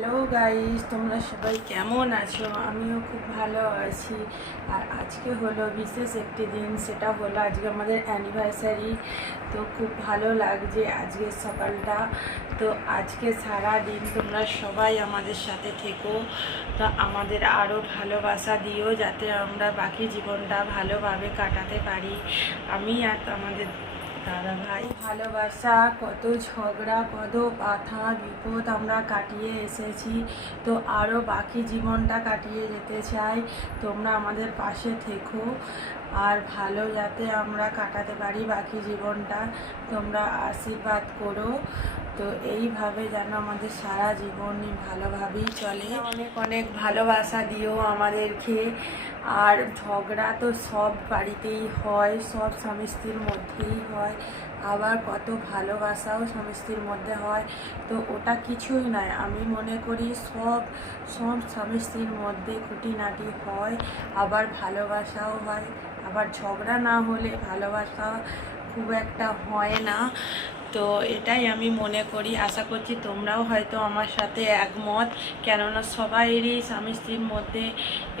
Hello guys, তোমরা সবাই কেমন আছো? আমিও খুব ভালো আছি। আর আজকে হলো বিশেষ একটি দিন, সেটা হলো আজকে আমাদের অ্যানিভার্সারি। তো খুব ভালো লাগছে আজকের সকালটা। তো আজকে সারা দিন তোমরা সবাই আমাদের সাথে থেকো, তো আমাদের আরও ভালোবাসা দিও, যাতে আমরা বাকি জীবনটা ভালোভাবে কাটাতে পারি। আমি আর আমাদের দাদা ভাই ভালোবাসা, কত ঝগড়া, কত বাধা বিপদ আমরা কাটিয়ে এসেছি। তো আরও বাকি জীবনটা কাটিয়ে যেতে চাই। তোমরা আমাদের পাশে থেকো আর ভালো যাতে আমরা কাটাতে পারি বাকি জীবনটা, তোমরা আশীর্বাদ করো। তো এইভাবে যেন আমাদের সারা জীবনই ভালোভাবেই চলে। অনেক অনেক ভালোবাসা দিও আমাদেরকে। আর ঝগড়া তো সব বাড়িতেই হয়, সব স্বামী স্ত্রীর মধ্যেই হয়, আবার কত ভালোবাসাও স্বামী স্ত্রীর মধ্যে হয়। তো ওটা কিছুই নয়, আমি মনে করি সব স্বামী স্ত্রীর মধ্যে খুঁটিনাটি হয়, আবার ভালোবাসাও হয়। আবার ঝগড়া না হলে ভালোবাসা খুব একটা হয় না। তো এটাই আমি মনে করি, আশা করছি তোমরাও হয়তো আমার সাথে একমত। কেননা সবাইয়েরই স্বামী স্ত্রীর মধ্যে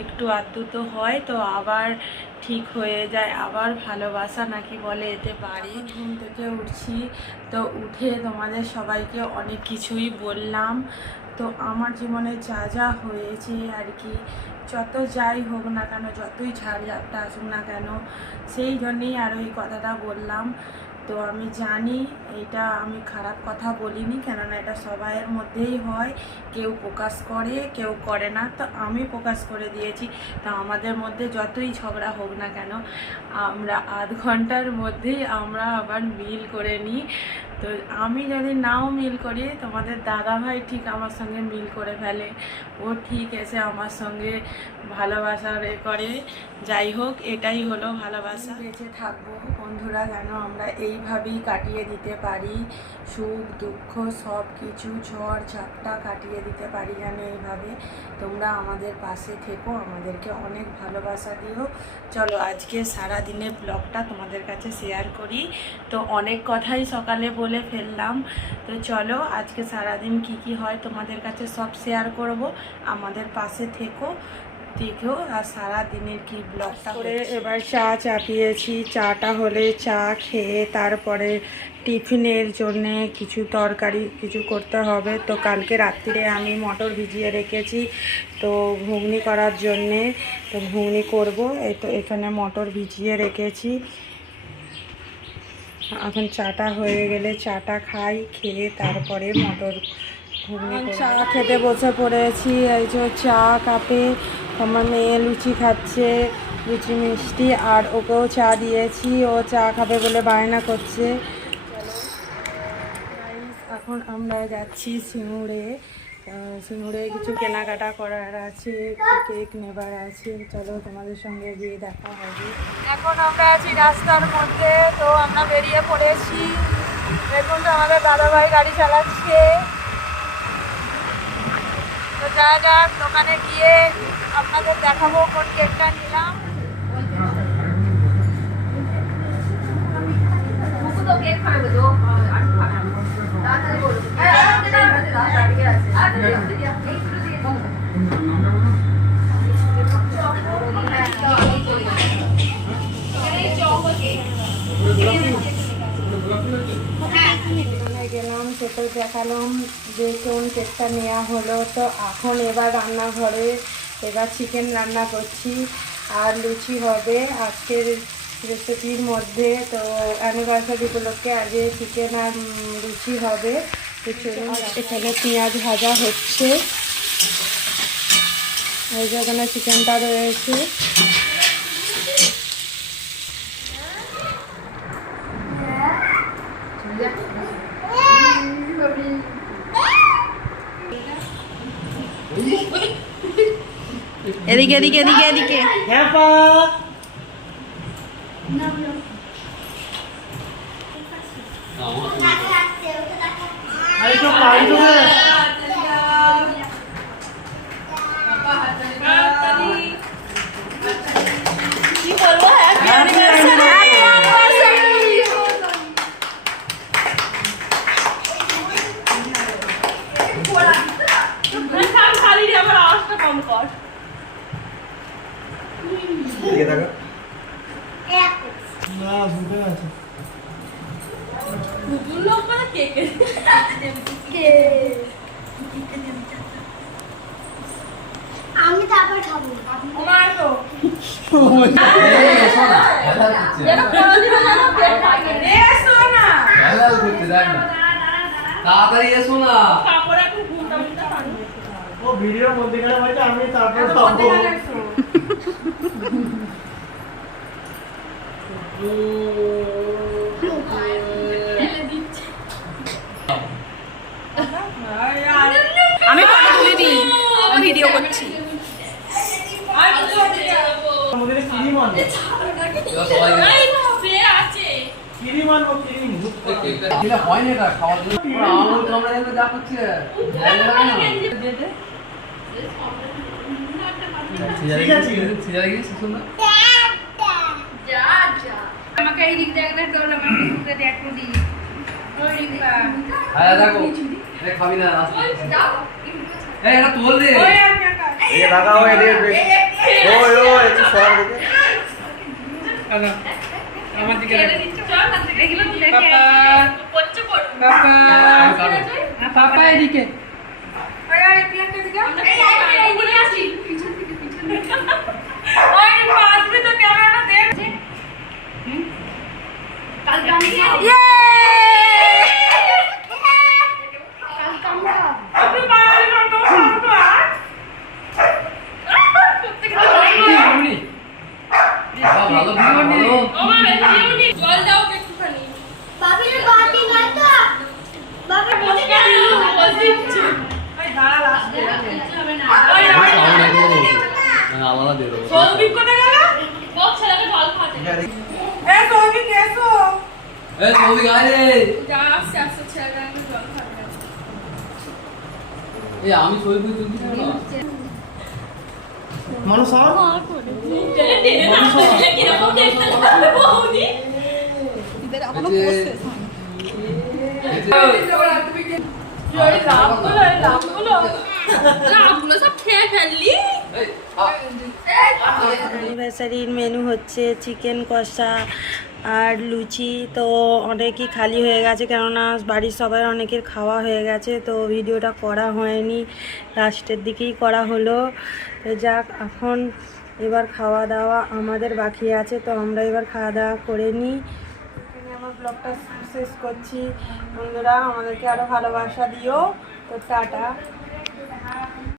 একটু আধটু তো হয়, তো আবার ঠিক হয়ে যায়, আবার ভালোবাসা নাকি বলে এতে বাড়ি। ঘুম থেকে উঠছি, তো উঠে তোমাদের সবাইকে অনেক কিছুই বললাম। তো আমার জীবনে যা যা হয়েছে আর কি, যত যাই হোক না কেন, যতই ঝাড়ঝাপটা আসুক না কেন, সেই জন্যেই আরও এই কথাটা বললাম। তো আমি জানি এটা আমি খারাপ কথা বলিনি, কেননা এটা সবাইয়ের মধ্যেই হয়, কেউ প্রকাশ করে কেউ করে না। তো আমি প্রকাশ করে দিয়েছি। তো আমাদের মধ্যে যতই ঝগড়া হোক না কেন, আমরা আধ ঘন্টার মধ্যেই আমরা আবার মিল করে নিই। তো আমি যদি নাও মিল করি, তোমাদের দাদা ভাই ঠিক আমার সঙ্গে মিল করে ফেলে, ও ঠিক এসে আমার সঙ্গে ভালোবাসা করে। যাই হোক, এটাই হলো ভালোবাসা। বেঁচে থাকবো বন্ধুরা, যেন আমরা এইভাবেই কাটিয়ে দিতে পারি, সুখ দুঃখ সব কিছু, ঝড় ঝাপটা কাটিয়ে দিতে পারি যেন এইভাবে। তোমরা আমাদের পাশে থেকো, আমাদেরকে অনেক ভালোবাসা দিও। চলো আজকে সারা দিনের ব্লগটা তোমাদের কাছে শেয়ার করি। তো অনেক কথাই সকালে বলে ফেললাম, তো চলো আজকে সারাদিন কি হয় তোমাদের কাছে সব শেয়ার করব। আমাদের পাশে থেকো, দেখো আর সারা দিনের কি ব্লগটা করে। এবার চা চাপিয়েছি, চাটা হলে চা খেয়ে তারপরে টিফিনের জন্যে কিছু তরকারি কিছু করতে হবে। তো কালকে রাত্রিরে আমি মটর ভিজিয়ে রেখেছি, তো ঘুগনি করার জন্যে, তো ঘুগনি করব। এই তো এখানে মটর ভিজিয়ে রেখেছি। এখন চাটা হয়ে গেলে চাটা খাই, খেয়ে তারপরে মটর ঘুগনি। চা খেতে বসে পড়েছি। এই যে চা কাপে আমার মেয়ে লুচি খাচ্ছে, লুচি মিষ্টি, আর ওকেও চা দিয়েছি, ও চা খাবে বলে বায়না করছে। এখন আমরা যাচ্ছি সিঙ্গুরে। সিঙ্গুরে কিছু কেনাকাটা করার আছে, কেক নেবার আছে। চলো তোমাদের সঙ্গে গিয়ে দেখা হবে। এখন আমরা আছি রাস্তার মধ্যে, তো আমরা বেরিয়ে পড়েছি। দেখুন তো আমাদের দাদাভাই গাড়ি চালাচ্ছে। তো যা যাক, দোকানে গিয়ে আপনাদের দেখাবো কোন কেকটা নিলাম। গেলাম, কেটে দেখালাম যে কোন কেকটা নেওয়া হলো। তো এখন এবার রান্নাঘরে এবার চিকেন রান্না করছি, আর লুচি হবে আজকের রেসিপির মধ্যে। তো অ্যানিভার্সারি উপলক্ষে আজকে চিকেন আর লুচি হবে। তো চলুন, এখানে পেঁয়াজ ভাজা হচ্ছে, এই যে এখানে চিকেনটা রয়েছে। এদিকে এদিকে এদিকে এদিকে কি বলবো, হ্যাপি অ্যানিভার্সারি। কম কর। এদিকে তাকা। না দুটো আছে। কুকুর লোক মানে কেকে আমি তারপর খাবো। আমার তো তাড়াতাড়ি এসো না। ও ভিডিওর মধ্যে গেলে বলছে আমি তারপর খাবো। আমি ফটো তুলে দিই, আমি ভিডিও করছি। আমাদের কিরিমান সবাই কিরিমান ও কিরিম এটা হয় না, এটা খাওয়ার জন্য আঙুল কামড়ে দিলে যা করছে ঠিক আছে। সিজারে গিয়ে শুন না। আমাকে এই দিক দেখলে তো আমার দিকটা দেখো দি। ওই দিকটা। আরে দেখো, এ খাবি না আস্তে। এই এটা তোল দে। এদিকে তাকাও, এদিকে। ওই ওই একটু সর দিকে। আমার দিকে এগুলো দেখে পাপা পাপা এদিকে ভালো ভালো। বাবির বাতি না তো বাবির বাতি না আলাদা দিয়ে দেবো। সৌভিক কোথায় গেল? এ সৌভিক এসো। এই সৌভিক আয় রে। এই আমি সৌভিক তুলছি না। মানুষ আর অ্যানিভার্সারির মেনু হচ্ছে চিকেন কষা আর লুচি। তো অনেকই খালি হয়ে গেছে, কেননা বাড়ির সবার অনেকের খাওয়া হয়ে গেছে, তো ভিডিওটা করা হয়নি, লাস্টের দিকেই করা হলো। তো যাক, এখন এবার খাওয়া দাওয়া আমাদের বাকি আছে, তো আমরা এবার খাওয়া দাওয়া করে নিই। এখানে আমার ব্লগটা শেষ করছি। বন্ধুরা, আমাদেরকে আরও ভালোবাসা দিও। তো টাটা।